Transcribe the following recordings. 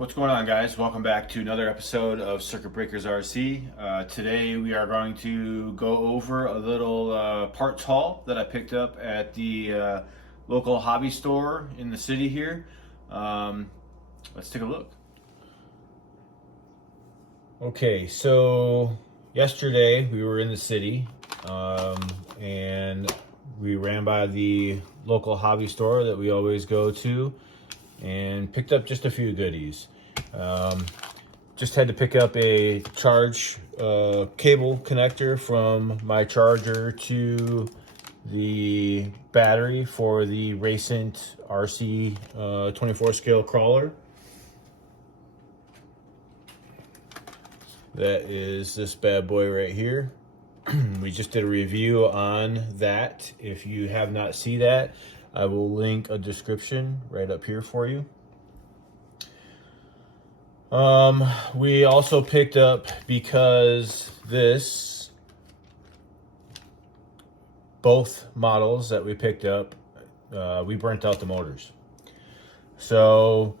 What's going on, guys? Welcome back to another episode of Circuit Breakers RC. Today we are going to go over a little parts haul that I picked up at the local hobby store in the city here. Let's take a look. Okay, so yesterday we were in the city and we ran by the local hobby store that we always go to and picked up just a few goodies. Just had to pick up a charge cable connector from my charger to the battery for the Racent RC24 scale crawler. That is this bad boy right here. We just did a review on that. If you have not seen that, I will link a description right up here for you. We also picked up, because both models that we picked up, we burnt out the motors. So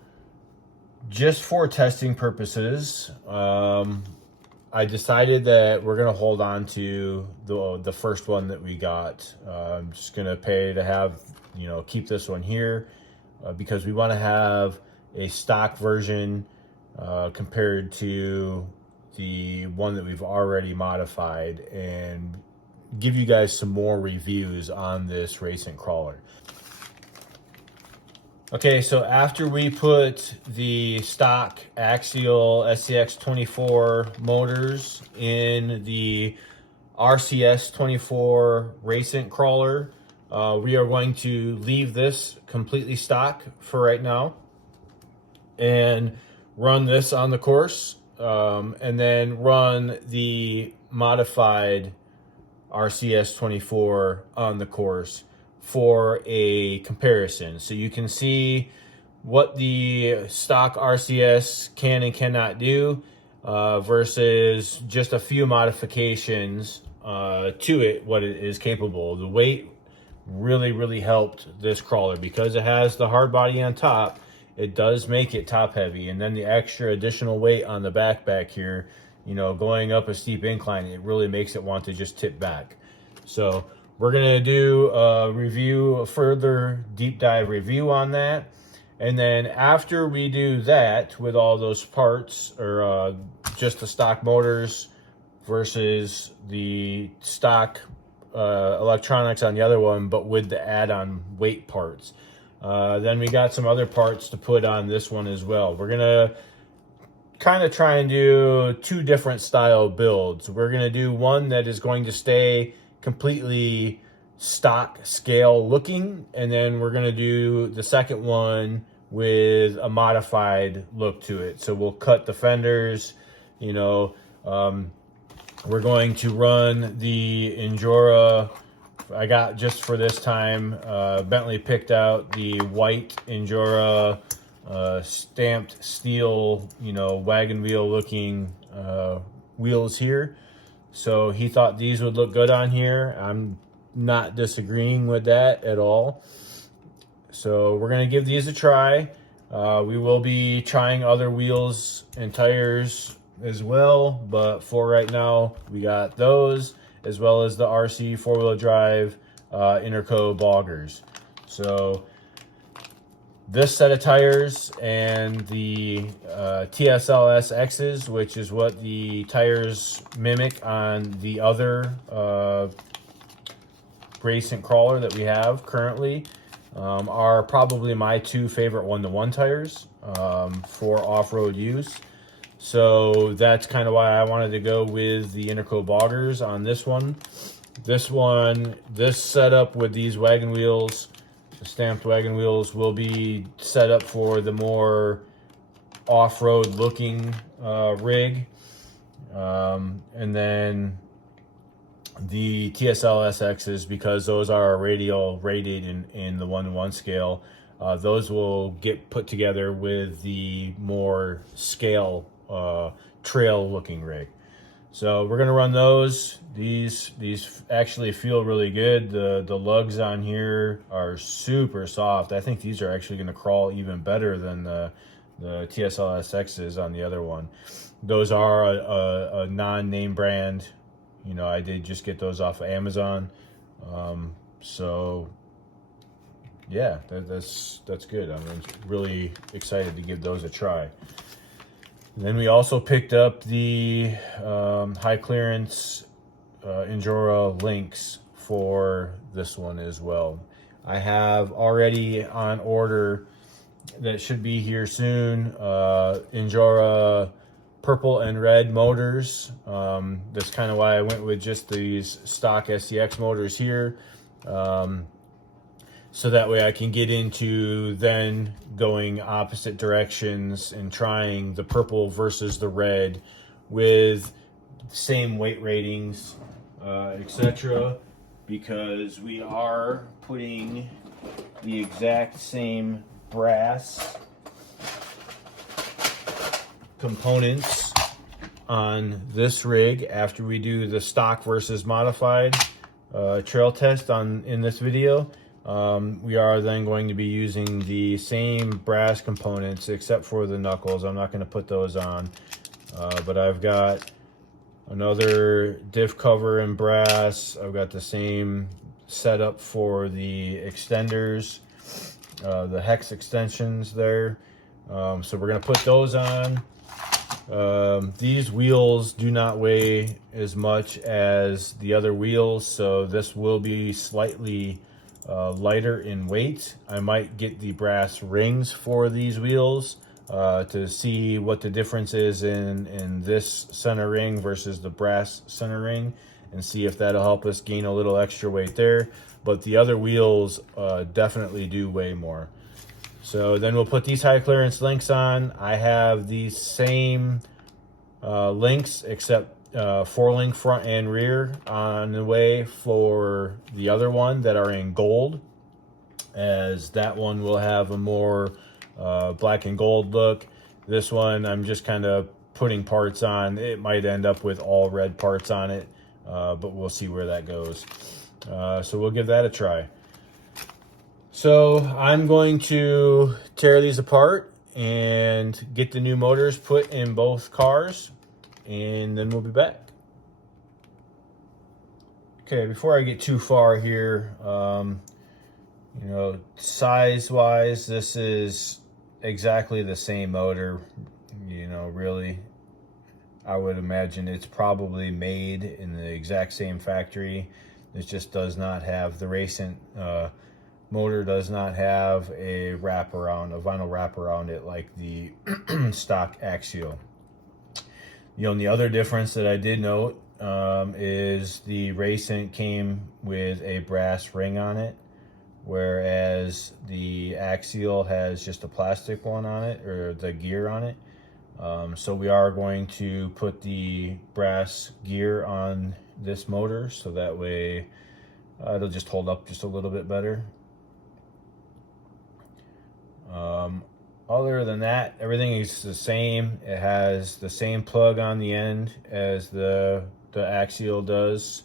just for testing purposes, I decided that we're gonna hold on to the first one that we got. I'm just gonna pay to have, keep this one here because we want to have a stock version compared to the one that we've already modified, and give you guys some more reviews on this Racent crawler. Okay, so after we put the stock axial SCX24 motors in the RCS24 Racent crawler, we are going to leave this completely stock for right now and run this on the course, and then run the modified RCS24 on the course for a comparison, so you can see what the stock RCS can and cannot do versus just a few modifications to it, what it is capable. The weight really helped this crawler because it has the hard body on top. It does make it top heavy, and then the extra additional weight on the back here, going up a steep incline, it really makes it want to just tip back. So we're gonna do a further deep dive review on that. And then after we do that with all those parts, or just the stock motors versus the stock electronics on the other one, but with the add-on weight parts, then we got some other parts to put on this one as well. We're gonna kind of try and do two different style builds. We're gonna do one that is going to stay completely stock scale looking, and then we're going to do the second one with a modified look to it. So we'll cut the fenders, we're going to run the Endura. I got, just for this time, Bentley picked out the white Endura stamped steel, wagon wheel looking wheels here. So he thought these would look good on here. I'm not disagreeing with that at all. So we're going to give these a try. We will be trying other wheels and tires as well, but for right now, we got those, as well as the RC four-wheel drive Interco boggers. So this set of tires and the TSLS X's, which is what the tires mimic on the other Racent crawler that we have currently, are probably my two favorite one-to-one tires for off-road use. So that's kind of why I wanted to go with the Interco boggers on this one. This setup with these wagon wheels, the stamped wagon wheels, will be set up for the more off-road looking rig, and then the TSLSXs, because those are radial rated in the 1-to-1 scale, those will get put together with the more scale trail looking rig. So we're gonna run those. These actually feel really good. The lugs on here are super soft. I think these are actually gonna crawl even better than the TSLSXs on the other one. Those are a non-name brand. You know, I did just get those off of Amazon. So yeah, that's good. I'm really excited to give those a try. And then we also picked up the high clearance Injora links for this one as well. I have already on order, that should be here soon, Injora purple and red motors. That's kind of why I went with just these stock SCX motors here. So that way I can get into then going opposite directions and trying the purple versus the red with same weight ratings, etc. Because we are putting the exact same brass components on this rig after we do the stock versus modified trail test in this video. We are then going to be using the same brass components except for the knuckles. I'm not going to put those on, but I've got another diff cover in brass. I've got the same setup for the extenders, the hex extensions there. So we're going to put those on. These wheels do not weigh as much as the other wheels, so this will be slightly lighter in weight. I might get the brass rings for these wheels to see what the difference is in this center ring versus the brass center ring, and see if that'll help us gain a little extra weight there. But the other wheels definitely do weigh more. So then we'll put these high clearance links on. I have these same links except 4-link front and rear on the way for the other one that are in gold, as that one will have a more black and gold look. This one I'm just kind of putting parts on. It might end up with all red parts on it, but we'll see where that goes. So we'll give that a try. So I'm going to tear these apart and get the new motors put in both cars, and then we'll be back. Okay, before I get too far here, you know, size-wise, this is exactly the same motor. You know, really, I would imagine it's probably made in the exact same factory. It just does not have the Racent motor does not have a wraparound, a vinyl wrap around it like the stock axial. The only other difference that I did note is the Racent came with a brass ring on it, whereas the axial has just a plastic one on it, or the gear on it. So we are going to put the brass gear on this motor, so that way it'll just hold up just a little bit better. Other than that, everything is the same. It has the same plug on the end as the axial does,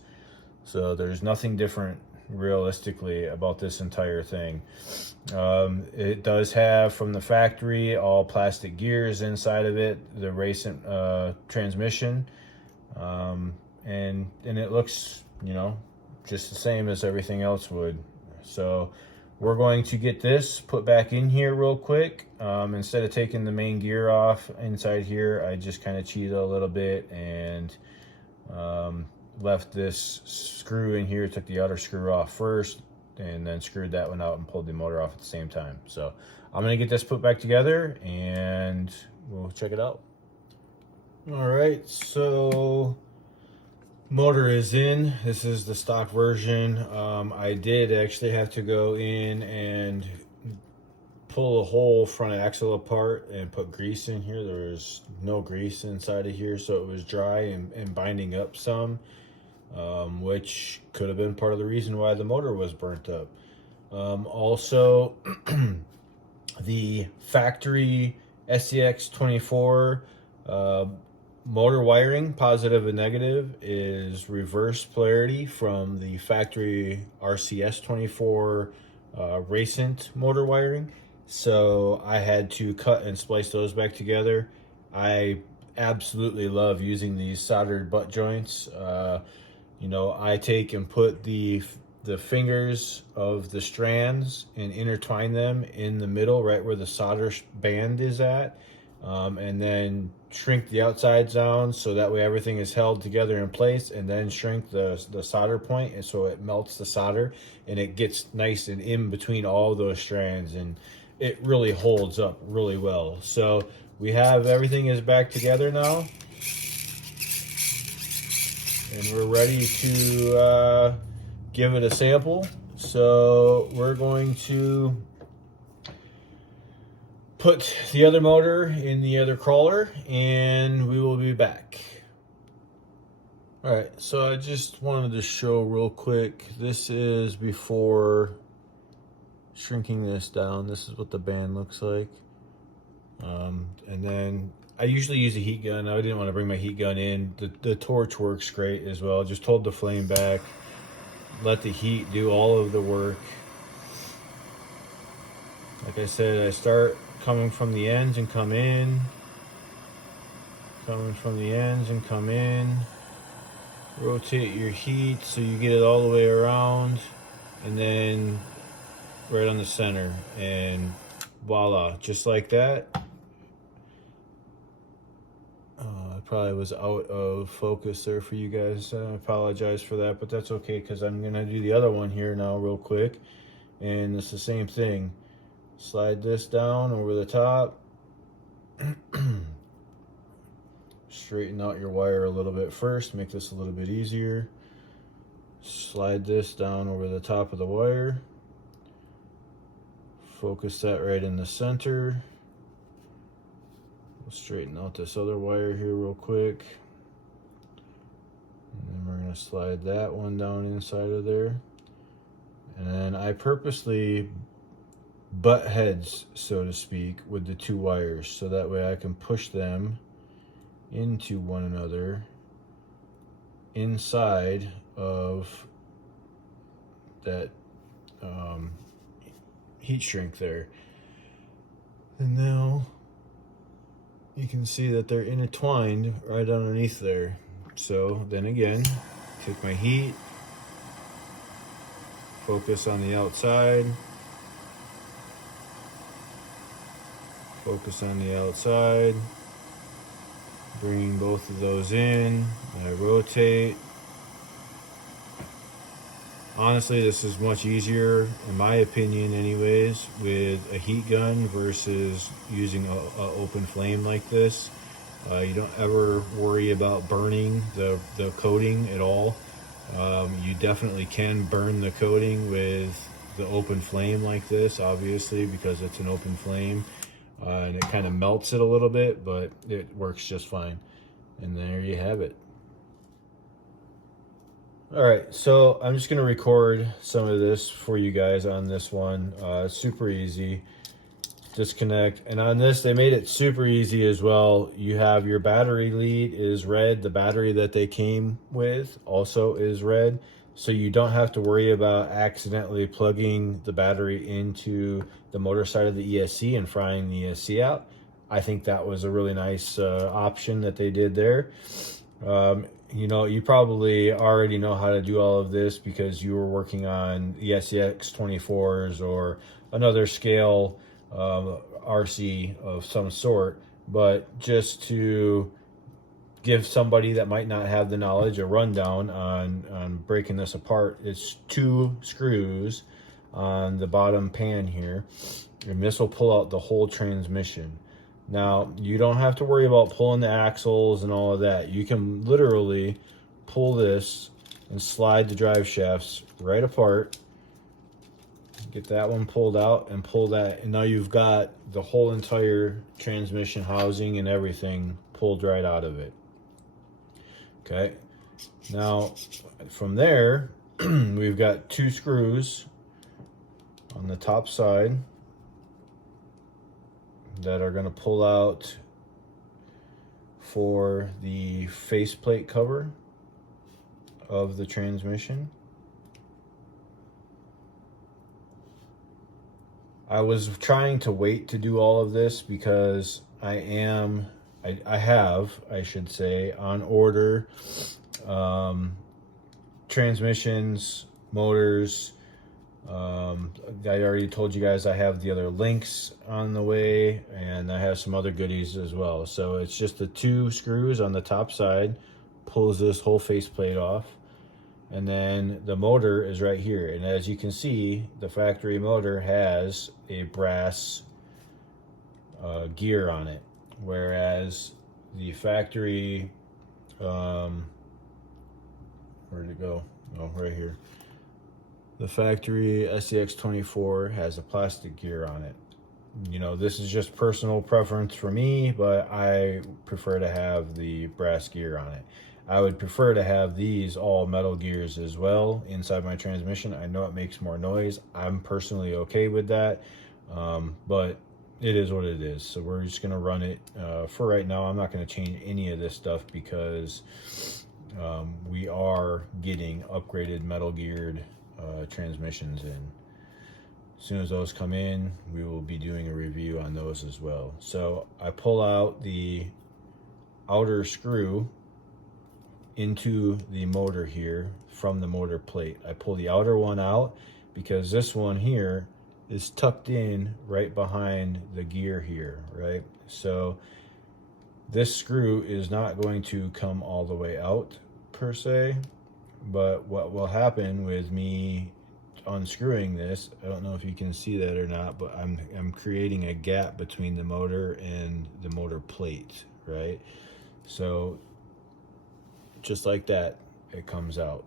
so there's nothing different realistically about this entire thing. It does have from the factory all plastic gears inside of it, the Racent transmission, and it looks, you know, just the same as everything else would. So we're going to get this put back in here real quick. Instead of taking the main gear off inside here, I just kind of cheated a little bit and left this screw in here, took the outer screw off first, and then screwed that one out and pulled the motor off at the same time. So I'm gonna get this put back together and we'll check it out. All right, so motor is in. This is the stock version. I did actually have to go in and pull the whole front axle apart and put grease in here. There was no grease inside of here, so it was dry and binding up some, which could have been part of the reason why the motor was burnt up. Also, the factory SCX24 motor wiring, positive and negative, is reverse polarity from the factory RCS24 Racent motor wiring. so I had to cut and splice those back together. I absolutely love using these soldered butt joints. You know, I take and put the fingers of the strands and intertwine them in the middle, right where the solder band is at, and then shrink the outsides down so that way everything is held together in place, and then shrink the solder point, and so it melts the solder and it gets nice and in between all those strands, and it really holds up really well. So we have everything is back together now, and we're ready to give it a sample. So we're going to put the other motor in the other crawler, and we will be back. All right, so I just wanted to show real quick, this is before shrinking this down. This is what the band looks like. And then I usually use a heat gun. I didn't want to bring my heat gun in. The torch works great as well. Just hold the flame back, let the heat do all of the work. Like I said, I start coming from the ends and come in, coming from the ends and come in. Rotate your heat so you get it all the way around, and then right on the center, and voila, just like that. I probably was out of focus there for you guys. I apologize for that, but that's okay, because I'm gonna do the other one here now real quick, and it's the same thing. Slide this down over the top. Straighten out your wire a little bit first, make this a little bit easier. Slide this down over the top of the wire. Focus that right in the center. We'll straighten out this other wire here real quick. And then we're gonna slide that one down inside of there. And then I purposely butt heads, so to speak, with the two wires, so that way I can push them into one another inside of that heat shrink there. And now you can see that they're intertwined right underneath there. So then again, take my heat, focus on the outside, focus on the outside, bringing both of those in. I rotate. Honestly, this is much easier, in my opinion anyways, with a heat gun versus using a open flame like this. You don't ever worry about burning the coating at all. You definitely can burn the coating with the open flame like this, obviously, because it's an open flame. And it kind of melts it a little bit, but it works just fine. And there you have it. All right, so I'm just gonna record some of this for you guys on this one. It's super easy. Disconnect, and on this they made it super easy as well. You have your battery lead is red. The battery that they came with also is red, so you don't have to worry about accidentally plugging the battery into the motor side of the ESC and frying the ESC out. I think that was a really nice option that they did there. You know, you probably already know how to do all of this because you were working on ESC24s or another scale RC of some sort, but just to give somebody that might not have the knowledge a rundown on breaking this apart, it's 2 screws on the bottom pan here, and this will pull out the whole transmission. Now, you don't have to worry about pulling the axles and all of that. You can literally pull this and slide the drive shafts right apart. Get that one pulled out and pull that, and now you've got the whole entire transmission housing and everything pulled right out of it. Okay, now from there, we've got 2 screws on the top side that are going to pull out for the faceplate cover of the transmission. I was trying to wait to do all of this because I have, I should say, on order transmissions, motors. I already told you guys I have the other links on the way, and I have some other goodies as well. So it's just the 2 screws on the top side, pulls this whole faceplate off, and then the motor is right here. And as you can see, the factory motor has a brass gear on it, whereas the factory where'd it go? Oh, right here. The factory RCS24 has a plastic gear on it. You know, this is just personal preference for me, but I prefer to have the brass gear on it. I would prefer to have these all metal gears as well inside my transmission. I know it makes more noise. I'm personally okay with that, but it is what it is. So we're just going to run it for right now. I'm not going to change any of this stuff because we are getting upgraded metal geared transmissions in. As soon as those come in, we will be doing a review on those as well. So I pull out the outer screw into the motor here from the motor plate. I pull the outer one out because this one here is tucked in right behind the gear here, right? So this screw is not going to come all the way out per se, but what will happen with me unscrewing this, I don't know if you can see that or not, but I'm creating a gap between the motor and the motor plate, right? So just like that, it comes out.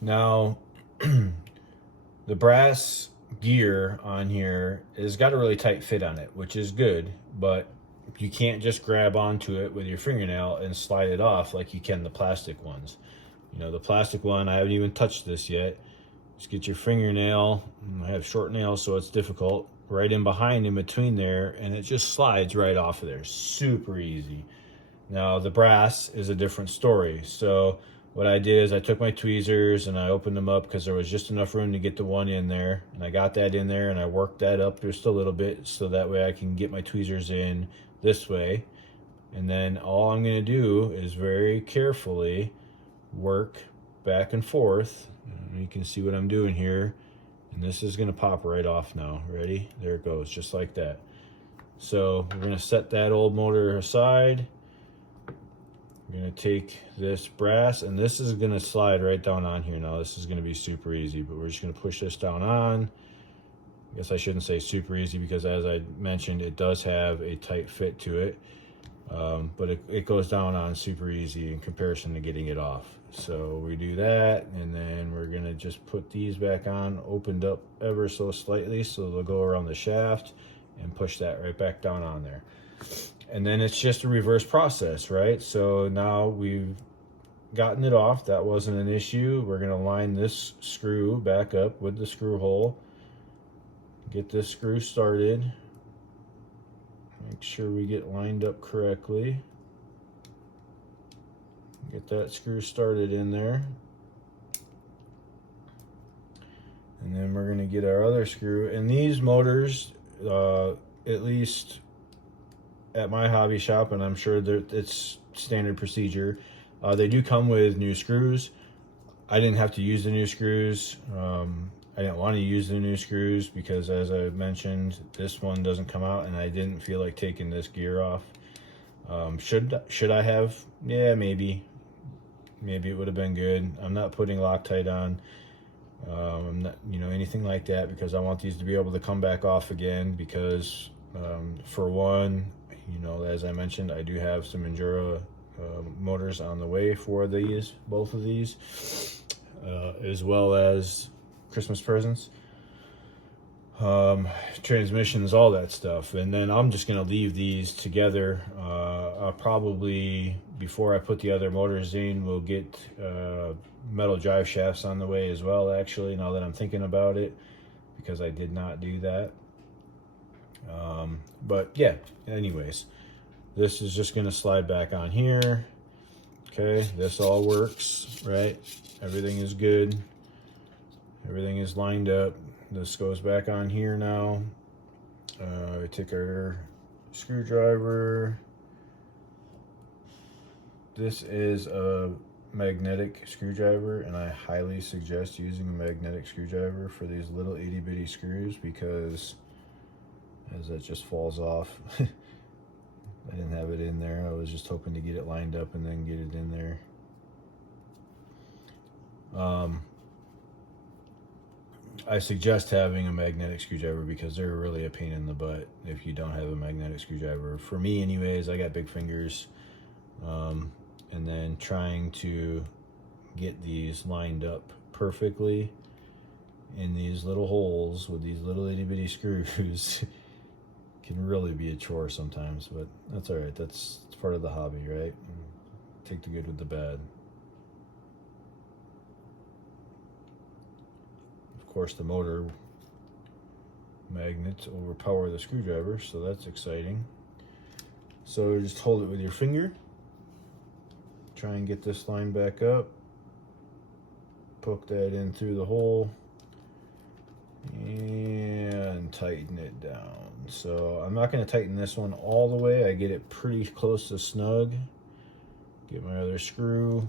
Now the brass gear on here has got a really tight fit on it, which is good, but you can't just grab onto it with your fingernail and slide it off like you can the plastic ones. You know, the plastic one, I haven't even touched this yet. Just get your fingernail, I have short nails so it's difficult, right in behind in between there, and it just slides right off of there. Super easy. Now the brass is a different story. So what I did is I took my tweezers and I opened them up because there was just enough room to get the one in there, and I got that in there and I worked that up just a little bit so that way I can get my tweezers in this way. And then all I'm going to do is very carefully work back and forth. You can see what I'm doing here, and this is going to pop right off now. Ready? There it goes, just like that. So we're going to set that old motor aside. We're going to take this brass, and this is going to slide right down on here. Now this is going to be super easy, but we're just going to push this down on. I guess I shouldn't say super easy because, as I mentioned, it does have a tight fit to it, but it goes down on super easy in comparison to getting it off. So we do that, and then we're going to just put these back on, opened up ever so slightly so they'll go around the shaft, and push that right back down on there. And then it's just a reverse process, right? So now we've gotten it off. That wasn't an issue. We're going to line this screw back up with the screw hole. Get this screw started. Make sure we get lined up correctly. Get that screw started in there. And then we're going to get our other screw. And these motors, at least at my hobby shop, and I'm sure that it's standard procedure, they do come with new screws. I didn't have to use the new screws. I didn't want to use the new screws because, as I mentioned, this one doesn't come out, and I didn't feel like taking this gear off. Should I have? Yeah, maybe it would have been good. I'm not putting Loctite on, I'm not, anything like that, because I want these to be able to come back off again. Because for one, as I mentioned, I do have some Enduro motors on the way for both of these, as well as Christmas presents, transmissions, all that stuff. And then I'm just going to leave these together. I'll probably, before I put the other motors in, we'll get metal drive shafts on the way as well, actually, now that I'm thinking about it, because I did not do that. But yeah, anyways, this is just going to slide back on here. Okay, this all works, right? Everything is good. Everything is lined up. this goes back on here now. We take our screwdriver. This is a magnetic screwdriver, and I highly suggest using a magnetic screwdriver for these little itty bitty screws, because as that just falls off, I didn't have it in there. I was just hoping to get it lined up and then get it in there. I suggest having a magnetic screwdriver because they're really a pain in the butt if you don't have a magnetic screwdriver. For me anyways, I got big fingers, and then trying to get these lined up perfectly in these little holes with these little itty bitty screws can really be a chore sometimes, but that's all right. That's part of the hobby, right? Take the good with the bad. Of course, the motor magnets overpower the screwdriver, so that's exciting. So just hold it with your finger. Try and get this line back up. Poke that in through the hole and tighten it down. So I'm not going to tighten this one all the way. I get it pretty close to snug. Get my other screw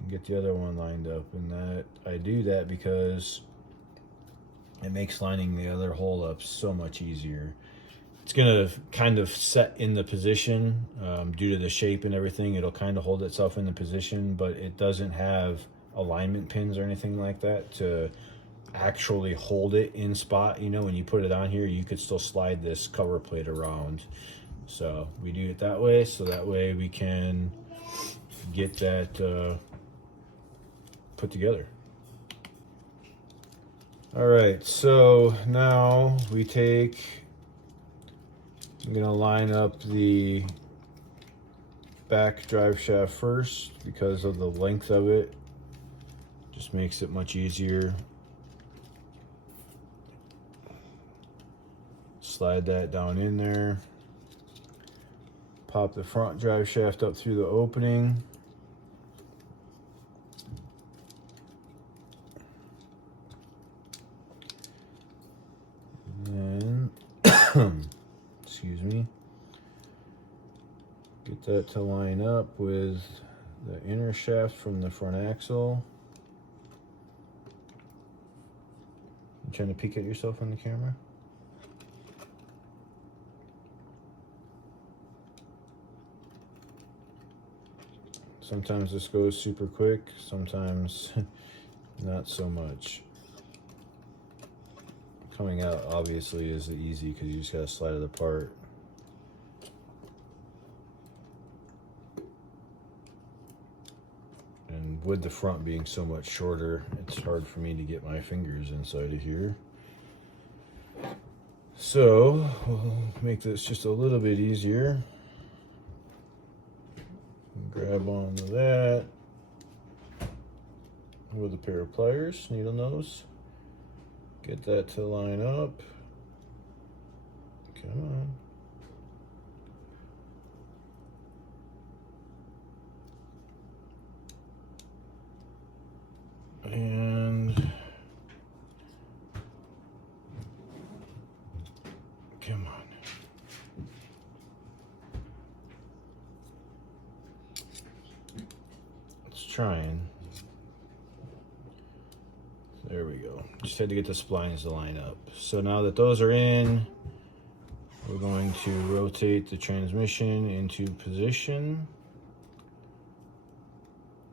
and get the other one lined up. And that I do that because it makes lining the other hole up so much easier. It's going to kind of set in the position due to the shape and everything. It'll kind of hold itself in the position, but it doesn't have alignment pins or anything like that to actually hold it in spot. You know, when you put it on here, you could still slide this cover plate around. So we do it that way, so that way we can get that put together. All right, so now I'm gonna line up the back drive shaft first because of the length of it. Just makes it much easier. Slide that down in there. Pop the front drive shaft up through the opening. And then, excuse me, get that to line up with the inner shaft from the front axle. You trying to peek at yourself on the camera? Sometimes this goes super quick, sometimes not so much. Coming out obviously is easy because you just gotta slide it apart. And with the front being so much shorter, it's hard for me to get my fingers inside of here. So we'll make this just a little bit easier. Grab onto that with a pair of pliers, needle nose. Get that to line up. Come on. And come on. It's trying. There we go. Just had to get the splines to line up. So now that those are in, we're going to rotate the transmission into position.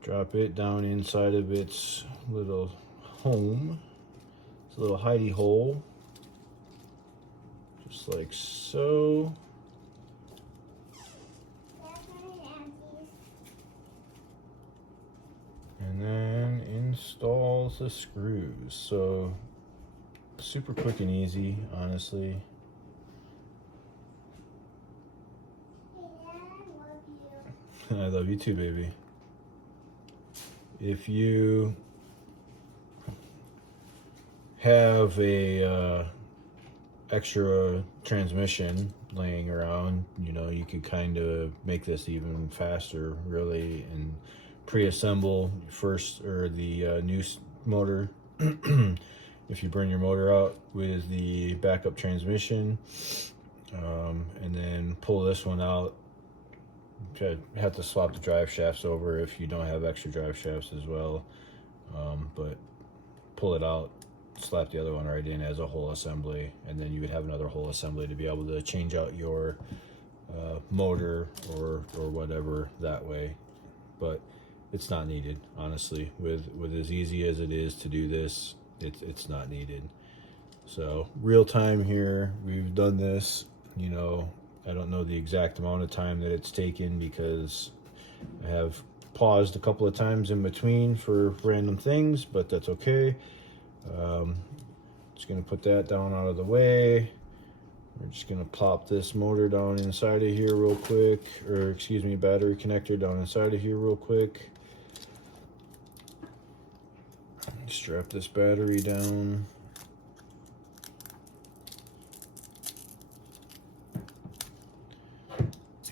Drop it down inside of its little home. It's a little hidey hole. Just like so. And then install the screws. So super quick and easy, honestly. I love you too, baby. If you have a extra transmission laying around, you know, you could kind of make this even faster, really, and pre-assemble first or the new motor if you burn your motor out with the backup transmission. And then pull this one out. You have to swap the drive shafts over if you don't have extra drive shafts as well. But pull it out, slap the other one right in as a whole assembly, and then you would have another whole assembly to be able to change out your motor or whatever that way. But it's not needed, honestly. With as easy as it is to do this, it's not needed. So real time here, we've done this. You know, I don't know the exact amount of time that it's taken because I have paused a couple of times in between for random things, but that's okay. Just gonna put that down out of the way. We're just gonna plop this motor down inside of here real quick, or excuse me, battery connector down inside of here real quick. Strap this battery down.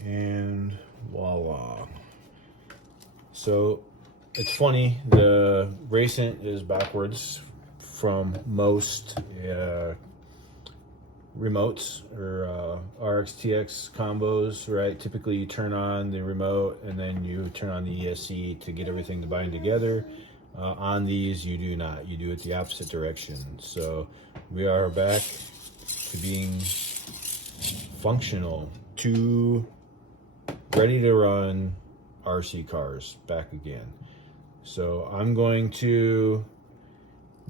And voila. So it's funny, the Racent is backwards from most remotes or RxTX combos, right? Typically you turn on the remote and then you turn on the ESC to get everything to bind together. On these you do not, you do it the opposite direction. So we are back to being functional, to ready to run RC cars back again. So I'm going to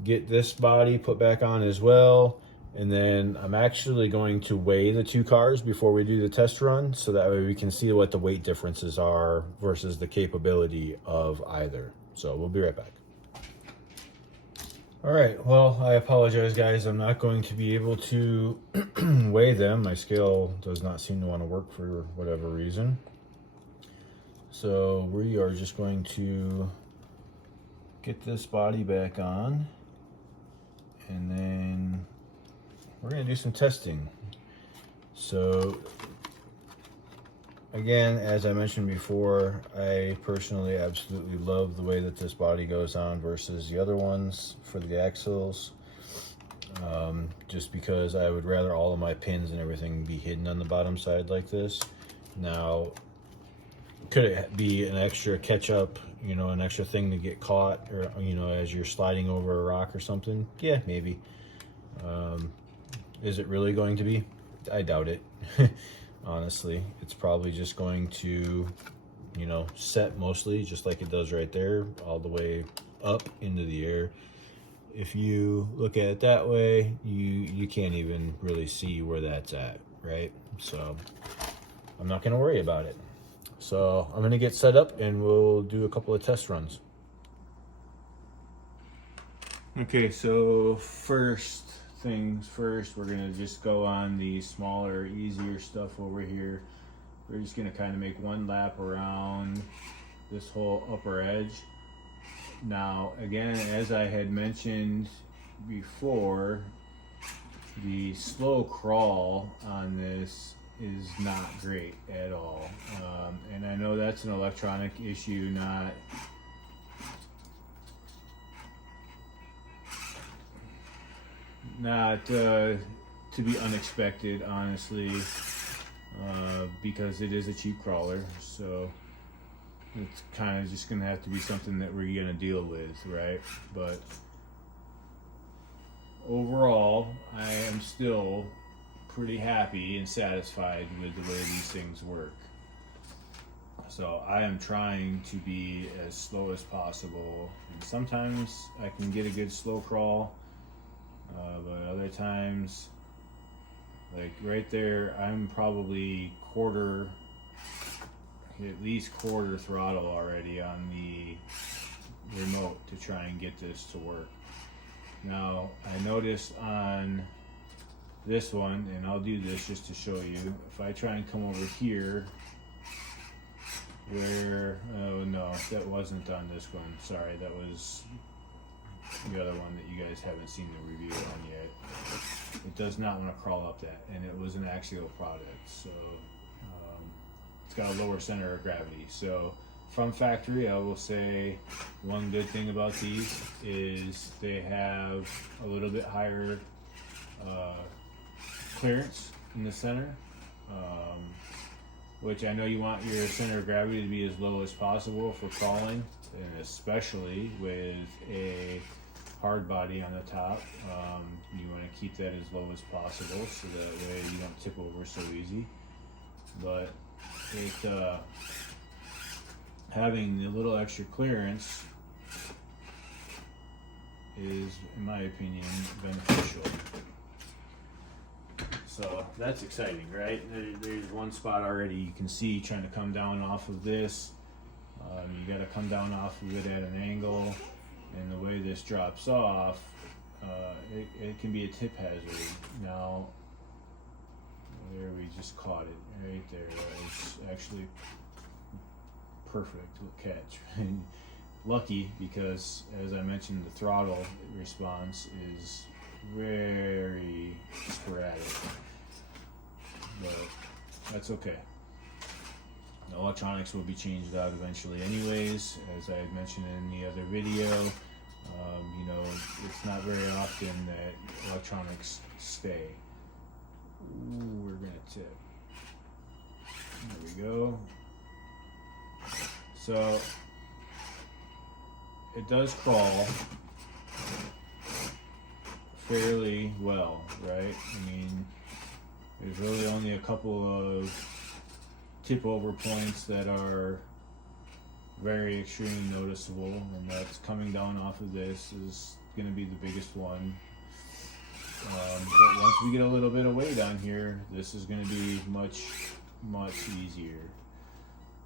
get this body put back on as well, and then I'm actually going to weigh the two cars before we do the test run, so that way we can see what the weight differences are versus the capability of either. So we'll be right back. All right, well, I apologize guys, I'm not going to be able to weigh them. My scale does not seem to want to work for whatever reason. So we are just going to get this body back on, and then we're going to do some testing. So again, as I mentioned before, I personally absolutely love the way that this body goes on versus the other ones for the axles. Just because I would rather all of my pins and everything be hidden on the bottom side like this. Now, could it be an extra catch up, you know, an extra thing to get caught, or, you know, as you're sliding over a rock or something? Yeah, maybe. Is it really going to be? I doubt it. Honestly, it's probably just going to, you know, set mostly just like it does right there, all the way up into the air. If you look at it that way, you can't even really see where that's at, right? So I'm not going to worry about it. So I'm going to get set up and we'll do a couple of test runs. Okay, so first things first, we're going to just go on the smaller, easier stuff over here. We're just going to kind of make one lap around this whole upper edge. Now, again, as I had mentioned before, the slow crawl on this is not great at all. And I know that's an electronic issue, not to be unexpected, honestly, because it is a cheap crawler, so it's kind of just gonna have to be something that we're gonna deal with, right? But overall, I am still pretty happy and satisfied with the way these things work. So I am trying to be as slow as possible, and sometimes I can get a good slow crawl, but other times, like right there, I'm probably at least quarter throttle already on the remote to try and get this to work. Now, I noticed on this one, and I'll do this just to show you, if I try and come over here, where, oh no, that wasn't on this one, sorry, that was the other one that you guys haven't seen the review on yet. It does not want to crawl up that, and it was an axial product, so it's got a lower center of gravity. So from factory, I will say one good thing about these is they have a little bit higher clearance in the center, which I know you want your center of gravity to be as low as possible for crawling, and especially with a hard body on the top. You want to keep that as low as possible so that way you don't tip over so easy. But it having a little extra clearance is, in my opinion, beneficial. So that's exciting, right? There's one spot already you can see trying to come down off of this. You got to come down off of it at an angle, and the way this drops off, it can be a tip hazard. Now, there we just caught it right there. It's actually perfect catch. Lucky, because as I mentioned, the throttle response is very sporadic, but that's okay. The electronics will be changed out eventually anyways, as I had mentioned in the other video. You know, it's not very often that electronics stay. Ooh, we're gonna tip. There we go. So it does crawl fairly well, right? I mean, there's really only a couple of tip over points that are very extremely noticeable, and that's coming down off of this is going to be the biggest one. But once we get a little bit of weight on here, this is going to be much easier.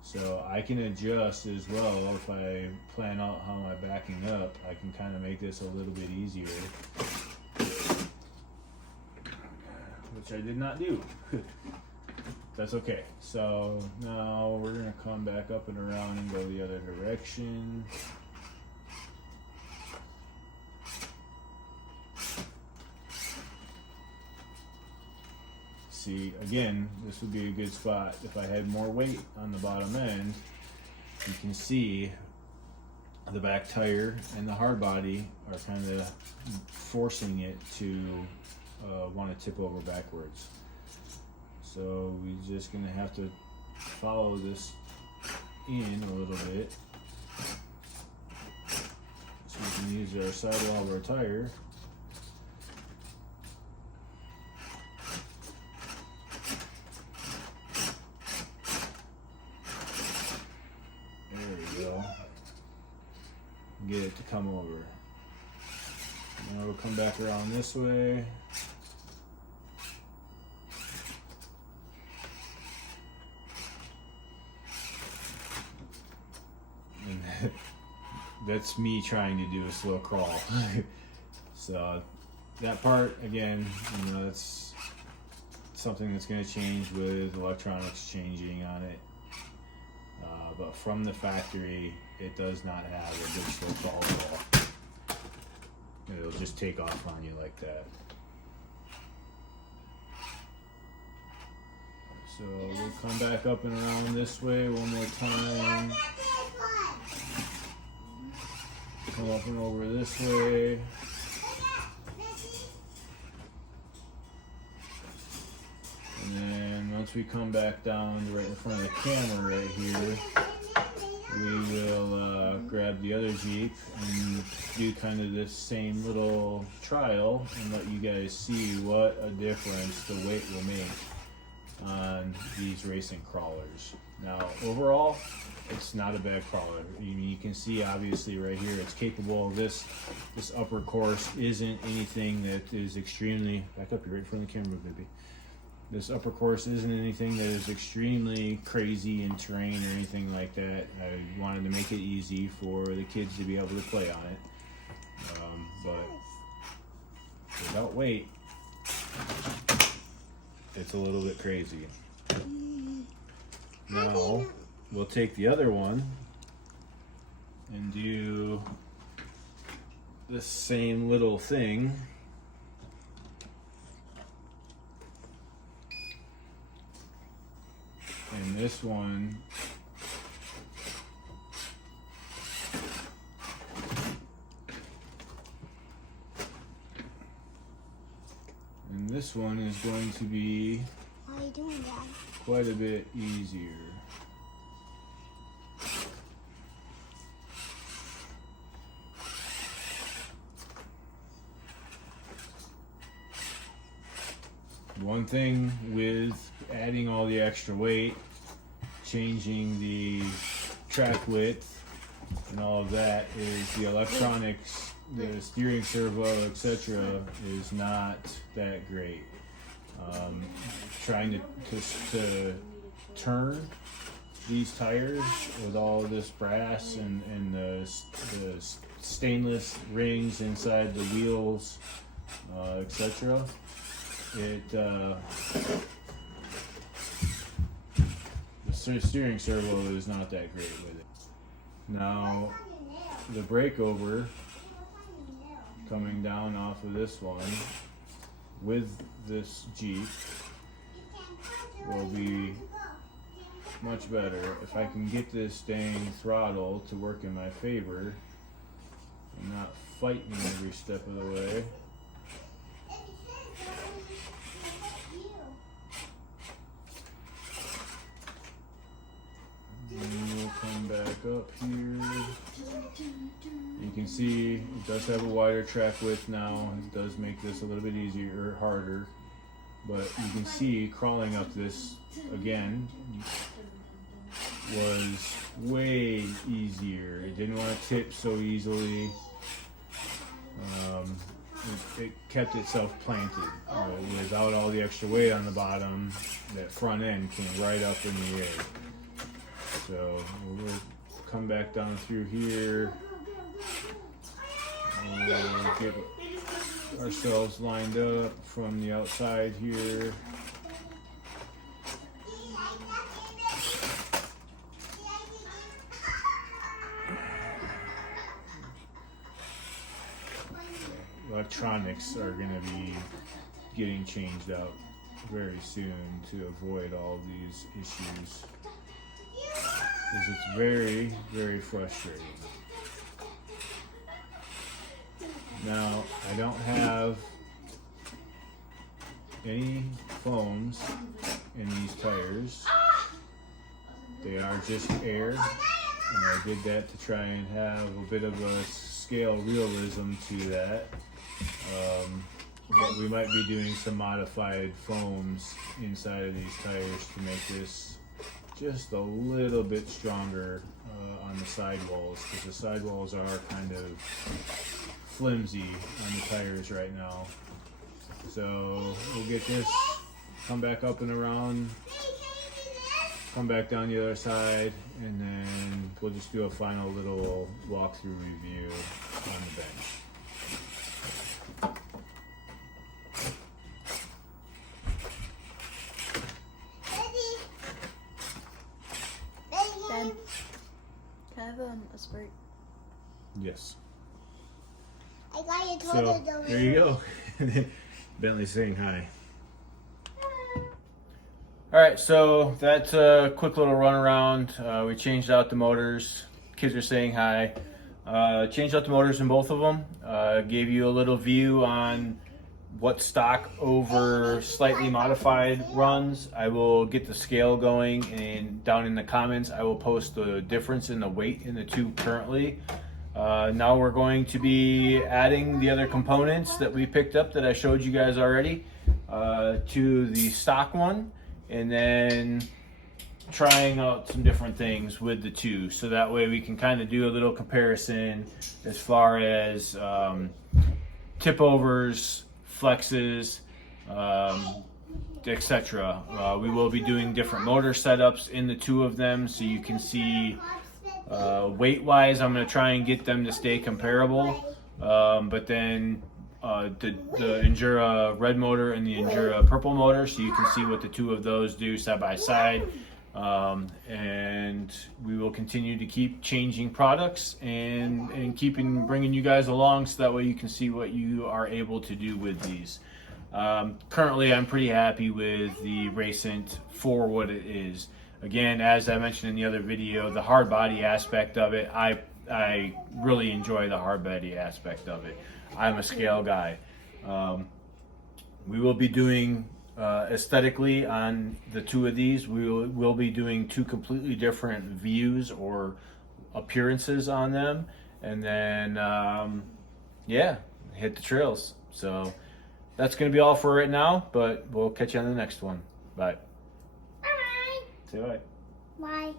So I can adjust as well. If I plan out how I'm backing up, I can kind of make this a little bit easier, which I did not do. That's okay. So now we're gonna come back up and around and go the other direction. See, again, this would be a good spot if I had more weight on the bottom end. You can see the back tire and the hard body are kind of forcing it to want to tip over backwards. So we're just gonna have to follow this in a little bit. So we can use our sidewall of our tire. There we go. Get it to come over. Now we'll come back around this way. That's me trying to do a slow crawl. So that part, again, you know, that's something that's going to change with electronics changing on it. But from the factory, it does not have a good slow crawl at all. It'll just take off on you like that. So we'll come back up and around this way one more time. Come up and over this way. And then once we come back down right in front of the camera right here, we will grab the other Jeep and do kind of this same little trial and let you guys see what a difference the weight will make on these racing crawlers. Now, overall, it's not a bad crawler. You can see obviously right here it's capable of this. This upper course isn't anything that is extremely, back up, you're right in front of the camera, baby. This upper course isn't anything that is extremely crazy in terrain or anything like that. I wanted to make it easy for the kids to be able to play on it. But without weight, it's a little bit crazy. Now, we'll take the other one and do the same little thing. And this one And this one is going to be quite a bit easier. One thing with adding all the extra weight, changing the track width and all of that, is the electronics, the steering servo, etc. is not that great. Trying to turn these tires with all this brass and the stainless rings inside the wheels, etc. The steering servo is not that great with it. Now, the breakover coming down off of this one with this Jeep will be much better if I can get this dang throttle to work in my favor and not fight me every step of the way. And we'll come back up here. You can see it does have a wider track width now. It does make this a little bit easier or harder. But you can see crawling up this again was way easier. It didn't want to tip so easily. It kept itself planted without all the extra weight on the bottom. That front end came right up in the air. So we'll come back down through here. We'll get ourselves lined up from the outside here. Electronics are going to be getting changed out very soon to avoid all these issues, because it's very, very frustrating. Now, I don't have any foams in these tires. They are just air, and I did that to try and have a bit of a scale realism to that. But we might be doing some modified foams inside of these tires to make this just a little bit stronger on the sidewalls, because the sidewalls are kind of flimsy on the tires right now. So we'll get this, come back up and around, come back down the other side, and then we'll just do a final little walkthrough review on the bench. Dad, can I have a Sprite? Yes. I got your So toilet there you go. Bentley's saying hi. All right, so that's a quick little run around. We changed out the motors. Kids are saying hi. Changed out the motors in both of them. Gave you a little view on what stock over slightly modified runs. I will get the scale going, and down in the comments I will post the difference in the weight in the two currently. Now we're going to be adding the other components that we picked up that I showed you guys already to the stock one, and then trying out some different things with the two, so that way we can kind of do a little comparison as far as tip overs, flexes, etc. We will be doing different motor setups in the two of them, so you can see weight wise I'm going to try and get them to stay comparable, but then the Endura red motor and the Endura purple motor, so you can see what the two of those do side by side. And we will continue to keep changing products and bringing you guys along, so that way you can see what you are able to do with these. Currently I'm pretty happy with the Racent for what it is. Again, as I mentioned in the other video, the hard body aspect of it, I really enjoy the hard body aspect of it. I'm a scale guy. we will be doing aesthetically on the two of these. We'll be doing two completely different views or appearances on them, and then yeah, hit the trails. So that's going to be all for right now, but we'll catch you on the next one. Bye. Bye. Say bye. Bye.